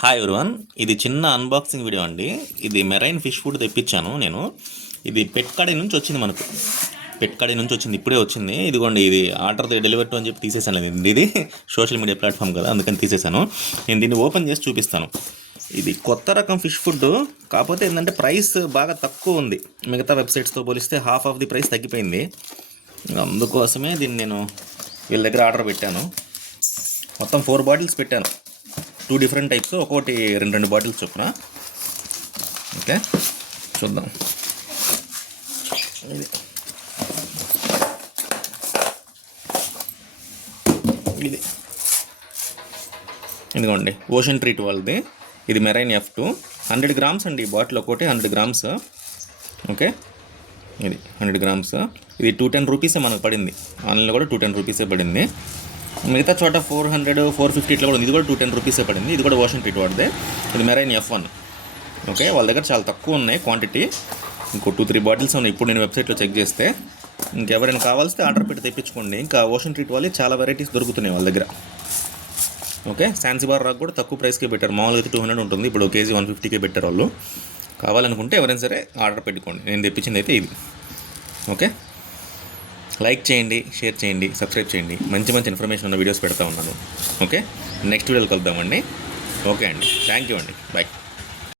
Hi everyone, ఇది చిన్న unboxing video అండి. ఇది మెరైన్ ఫిష్ ఫుడ్ తెప్పించాను నేను. ఇది పెట్ కడే నుంచి వచ్చింది, మనకు పెట్ కడే నుంచి వచ్చింది, ఇప్పుడే వచ్చింది. ఇదిగోండి, ఇది ఆర్డర్ డెలివరీ అని చెప్పి తీసేసాను. ఇది సోషల్ మీడియా ప్లాట్ఫామ్ కదా, అందుకని తీసేసాను. నేను దీన్ని ఓపెన్ చేసి చూపిస్తాను. ఇది కొత్త రకం ఫిష్ ఫుడ్, కాకపోతే ఏంటంటే ప్రైస్ బాగా తక్కువ ఉంది. మిగతా వెబ్సైట్స్తో పోలిస్తే హాఫ్ ఆఫ్ ది ప్రైస్ తగ్గిపోయింది. అందుకోసమే దీన్ని నేను వీళ్ళ దగ్గర ఆర్డర్ పెట్టాను. మొత్తం 4 బాటిల్స్ పెట్టాను, 2 డిఫరెంట్ టైప్స్, ఒక్కొక్కటి 2 బాటిల్స్ చొప్పున. ఓకే, చూద్దాం. ఇది ఇదిగోండి, ఓషన్ ట్రీట్ వాళ్ళది. ఇది మెరైన్ F2, 100 గ్రామ్స్ అండి. ఈ బాటిల్ ఒకటి 100 గ్రామ్స్. ఓకే, ఇది 100 గ్రామ్స్. ఇది 210 రూపీసే మనకు పడింది. ఆన్లైన్లో కూడా 210 రూపీసే పడింది. మిగతా చోట 400, 450 ఇట్లా కూడా ఉంది. ఇది కూడా 210 రూపీసే పడింది. ఇది కూడా ఓషన్ ట్రీట్ వాడిదే. ఇది మెరైన్ F1. ఓకే, వాళ్ళ దగ్గర చాలా తక్కువ ఉన్నాయి క్వాంటిటీ. ఇంకో 2-3 బాటిల్స్ ఉన్నాయి ఇప్పుడు నేను వెబ్సైట్లో చెక్ చేస్తే. ఇంకెవరైనా కావాల్స్తే ఆర్డర్ పెట్టి తెప్పించుకోండి. ఇంకా ఓషన్ ట్రీట్ వాళ్ళు చాలా వెరైటీస్ దొరుకుతున్నాయి వాళ్ళ దగ్గర. ఓకే, శాన్సిబార్ రాక్ కూడా తక్కువ ప్రైస్కే పెట్టారు. మామూలుగా అయితే 200 ఉంటుంది, ఇప్పుడు కేజీ 150కే పెట్టారు వాళ్ళు. కావాలనుకుంటే ఎవరైనా సరే ఆర్డర్ పెట్టుకోండి. నేను తెప్పించింది అయితే ఇది. ఓకే, లైక్ చేయండి, షేర్ చేయండి, సబ్స్క్రైబ్ చేయండి. మంచి మంచి ఇన్ఫర్మేషన్ ఉన్న వీడియోస్ పెడతా ఉన్నాను. ఓకే, నెక్స్ట్ వీడియోలో కలుద్దామండి. ఓకే అండి, థ్యాంక్ యూ అండి, బాయ్.